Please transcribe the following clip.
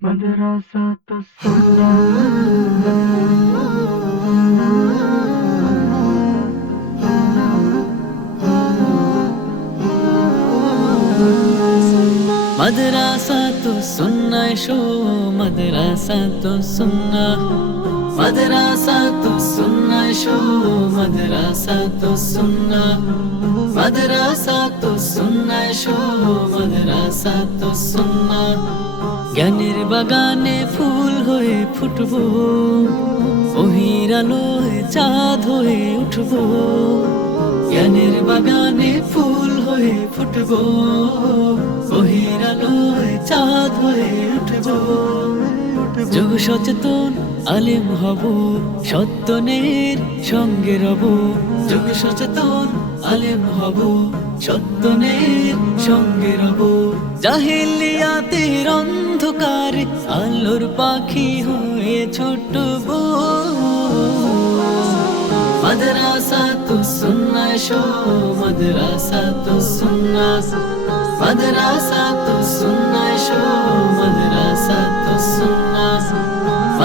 मदरसा तो सुना मदरसा तो सुन्ना शो मदरसा तो सुन्ना मदरसा तो सुन्ना शो मदरसा तो सुन्ना मदरसा तो सुन्ना शो मदरसा तो सुन्ना জ্ঞানের বাগানে ফুল হয়ে ফুটবো ওহির আলোয় চাঁদ হয়ে উঠবো জ্ঞানের বাগানে ফুল হয়ে ফুটবো ওহির আলোয় চাঁদ হয়ে উঠবো যুগ সচেতন আলেম হব সত্যনের সঙ্গে রব যুগ সচেতন আলেম হব সত্যনের সঙ্গে রব জাহেলিয়াতের অন্ধকার আলোর পাখি হয়ে ছুটবো मदरसा तो सुन्ना शो मदरसा तो सुन्ना मदरसा तो